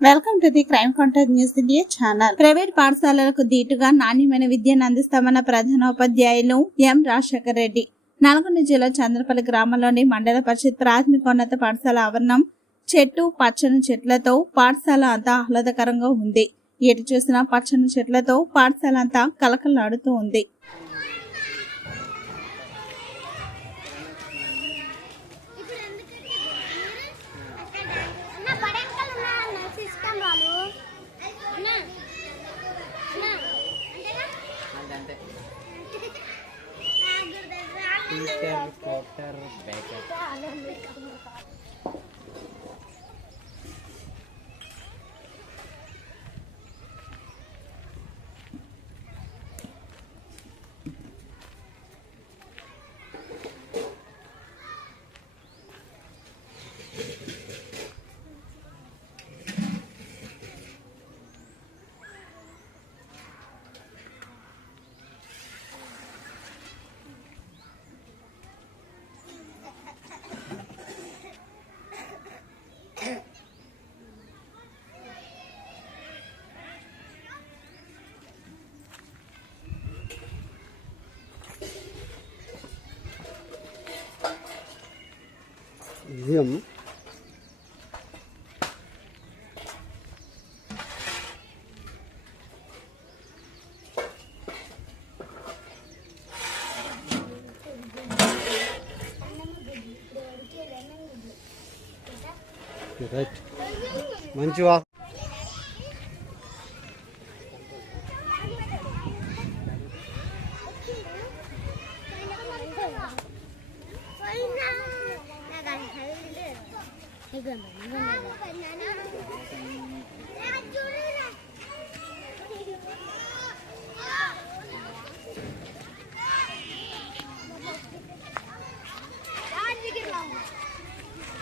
Welcome to the crime contact news India channel private పాఠశాలలకు దీటుగా నాణ్యమైన విద్యను అందిస్తామన్న ప్రధానోపాధ్యాయులు ఎం రాజశేఖర్ రెడ్డి నల్గొండ జిల్లా చంద్రపల్లి గ్రామంలోని మండల పరిషత్ ప్రాథమికోన్నత పాఠశాల ఆవరణం చెట్టు పచ్చని చెట్లతో పాఠశాల అంతా ఆహ్లాదకరంగా ఉంది ఎటు చూసినా పచ్చని చెట్లతో పాఠశాల అంతా కలకలాడుతూ ఉంది Peter Potter Beckett. బ్యాకప్ ఇది అమ్మ రైట్ మంచి వా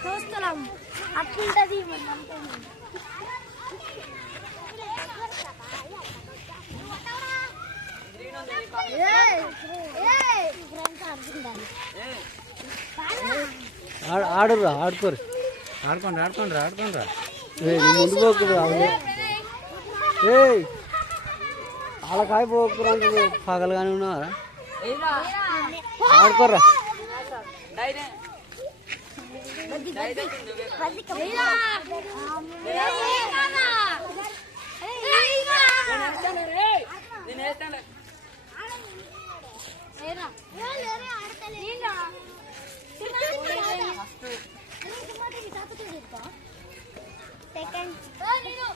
చూస్తున్నాం అట్లుంటది ఆడ ఆడురా ఆడుకోరు ఆడుకోండి ఆడుకోండి ఆడుకోండి ఏ ముందు అవును ఏయ్ అలా కాయ పోకురా అంటే పగలగానే ఉన్నారా ఆడుకోర్రా. సెకండ్ హలో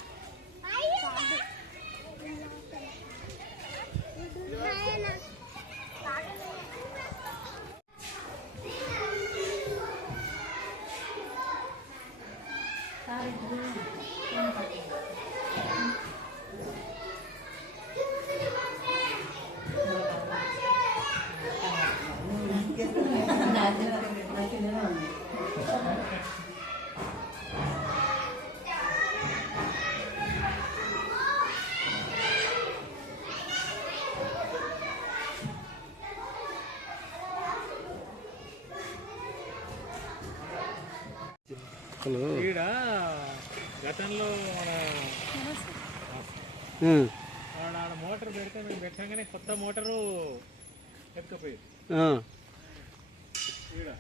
మొక్కలు గతంలో మోటార్ పెడితే మేము పెట్టగానే కొత్త మోటారు ఎత్తుకపోయేది చెప్పినా